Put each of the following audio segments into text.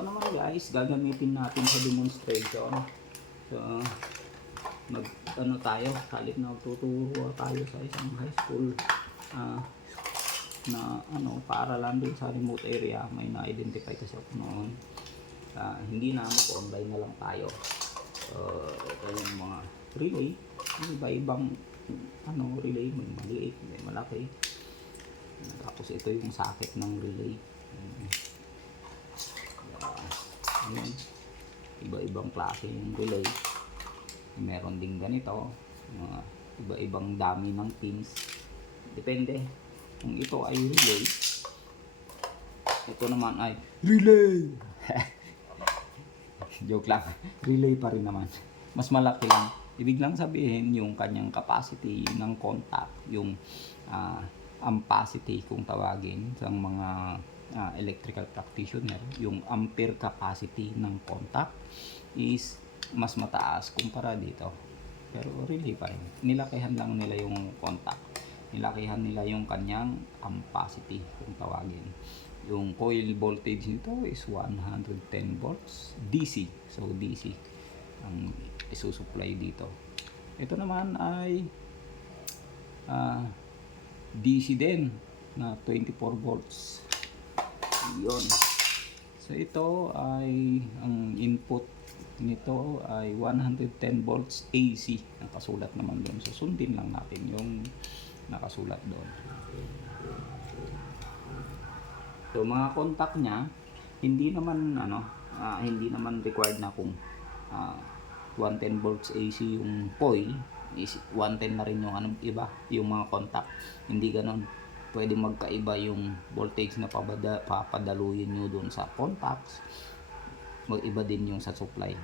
ito naman guys, gagamitin natin sa demonstration. So, ano tayo, halip na tuturo tayo sa isang high school na para lang din sa remote area. May na-identify kasi ako noon. Hindi na mag-online na lang tayo. Ito yung mga relay, iba-ibang relay, may maliit, may malaki. Tapos ito yung socket ng relay. Iba-ibang klase yung relay. Meron din ganito, iba-ibang dami ng pins. Depende kung ito ay relay, ito naman ay relay. Joke lang, relay pa rin naman, mas malaki lang. Ibig lang sabihin yung kanyang capacity ng contact, yung ampacity kung tawagin sa mga electrical practitioner, yung ampere capacity ng contact is mas mataas kumpara dito. Pero relay pa rin, nilakihan lang nila yung contact, nilakihan nila yung kanyang ampacity kung tawagin. Yung coil voltage nito is 110 volts DC, so DC ang isusupply dito. Ito naman ay DC din na 24 volts yun. So ito ay ang input nito ay 110 volts AC, nakasulat naman doon. So sundin lang natin yung nakasulat doon. So mga contact niya, hindi naman hindi naman required na kung 110 volts AC yung coil is 110 na rin yung iba, yung mga contact. Hindi ganoon. Pwede magkaiba yung voltage na papadaluyin nyo doon sa contacts, mag-iba din yung sa supply.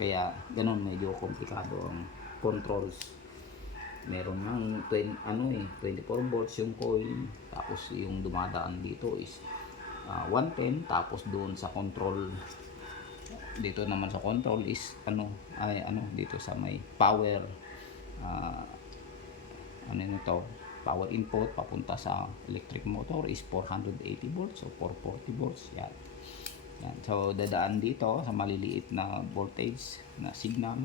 Kaya ganun, medyo komplikado ang controls. Meron ng 24 volts yung coil, tapos yung dumadaan dito is 110, tapos doon sa control, dito naman sa control is dito sa may power power input papunta sa electric motor is 480 volts o 440 volts. Yan. So dadaan dito sa maliliit na voltage na signal,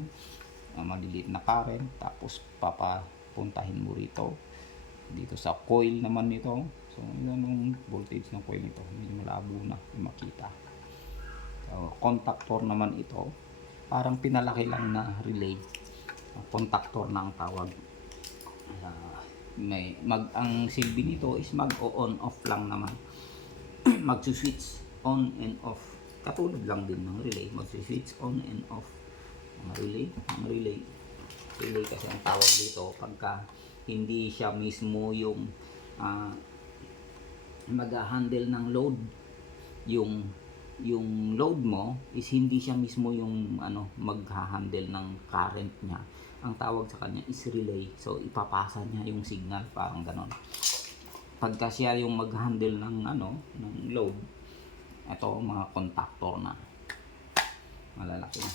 maliliit na current, tapos papapuntahin mo rito dito sa coil naman nito. So yan ang voltage ng coil nito, medyo malabo na makita. So contactor naman ito, parang pinalaki lang na relay. Contactor na ang tawag. Ang silbi nito is mag-on off lang naman. Mag-switch on and off. Katulad lang din ng relay, mag-switch on and off. Relay kasi ang tawag dito pagka hindi siya mismo yung mag-handle ng load. Yung load mo is hindi siya mismo yung mag-handle ng current niya. Ang tawag sa kanya is relay. So ipapasa niya yung signal, parang ganon. Pagka siya yung mag-handle ng ng load, ito mga contactor na malalaki na.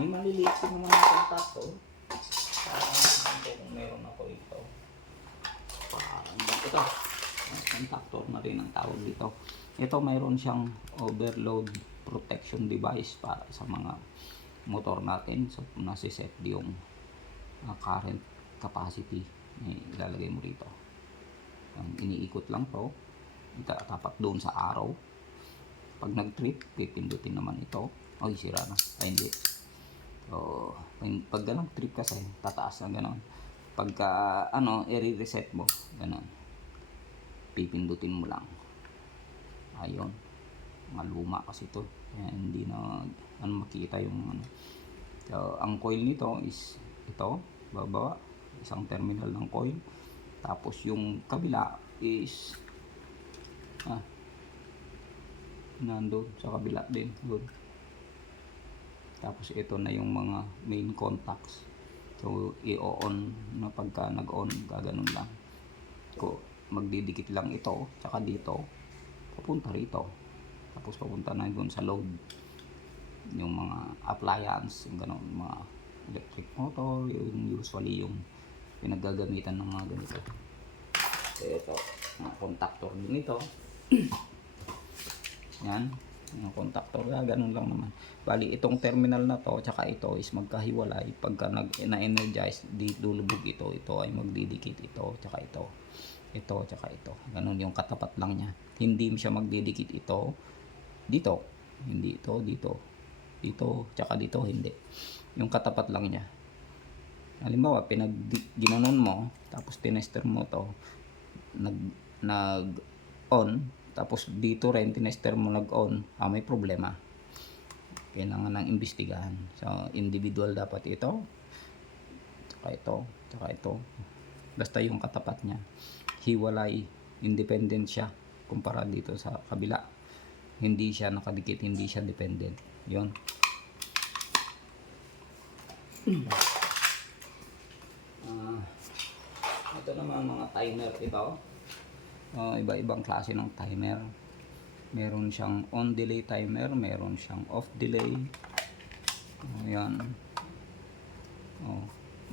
May maliliit ko naman ng contactor. Kung meron ako ito, ito contactor na rin ang tawag dito. Ito mayroon siyang overload protection device para sa mga motor natin. So nasi-set yung current capacity, ilalagay mo rito. Iniikot lang to, tapat doon sa arrow. Pag nag-trip, pipindutin naman ito. Ay, sira na. Ay, hindi. So pag ganun trip kasi tataas na ganon. Pagka i-reset mo ganon, pipindutin mo lang. Ayun, maluma kasi ito, kaya hindi na makita yung So ang coil nito is ito, bababa, isang terminal ng coil. Tapos yung kabila is nandun sa kabila din doon. Tapos ito na yung mga main contacts. So i-on na, pagka nag-on gaganon lang. Magdidikit lang ito tsaka dito, papunta rito, tapos papunta na doon sa load, yung mga appliance, yung ganon, mga electric motor, yung usually yung pinaggagamitan ng mga ganito. So ito, mga contactor din ito. Yan, Yung contactor, ganun lang naman. Bali, itong terminal na to, tsaka ito is magkahiwalay. Pagka na-energize, lulubog ito, ito ay magdidikit ito, tsaka ito. Ito, tsaka ito. Ganun yung katapat lang niya. Hindi siya magdidikit ito, dito. Hindi ito, dito. Dito, tsaka dito, hindi. Yung katapat lang niya. Halimbawa, ginanon mo, tapos tinester mo to, nag-on, tapos dito rin, tinester mo nag-on, may problema. Kailangan ng imbestigahan. So, individual dapat ito, tsaka ito, tsaka ito. Basta yung katapat niya. Hiwalay, independent siya, kumpara dito sa kabila. Hindi siya nakadikit, hindi siya dependent. Yun. Ito naman mga timer ito. Iba-ibang klase ng timer. Meron siyang on delay timer, meron siyang off delay. Ayan.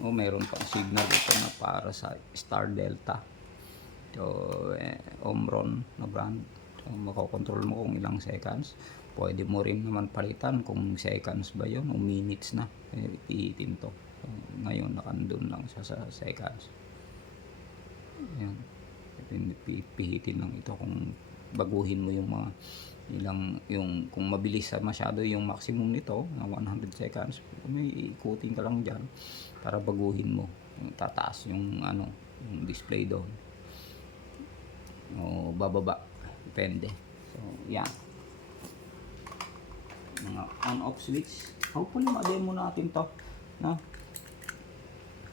Meron pang signal ito na para sa Star Delta. Omron na brand. So, makokontrol mo kung ilang seconds. Pwede mo rin naman palitan kung seconds ba yun o minutes na. Iitin to. So, ngayon nakandun lang siya sa seconds. Ayan. Pihitin lang ito kung baguhin mo yung mga kung mabilis masyado yung maximum nito na 100 seconds, may ikutin ka lang dyan para baguhin mo, tataas yung yung display doon o bababa, depende. So yan, mga on off switch. Hopefully ma-demo natin to, no?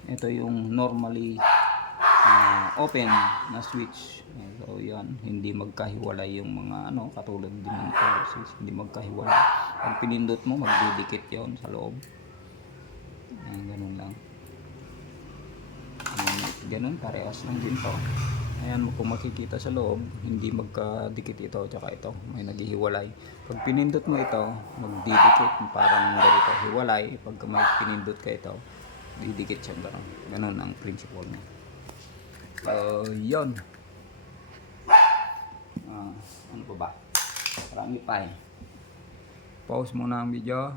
Ito yung normally open na switch. So yan, hindi magkahiwalay yung mga katulad din ng color switch, hindi magkahiwalay. Pag pinindot mo, magdidikit yon sa loob. Ganun lang. Ganun, parehas lang din to. Ayan, kung makikita sa loob, hindi magkadikit ito tsaka ito, may naghihiwalay. Pag pinindot mo ito, magdidikit, parang ganito, hiwalay. Pag may pinindot ka ito, didikit siya gano'n. Ganun ang principle niya. Yun. Ano pa ba? Marami pa eh. Pause muna ang video.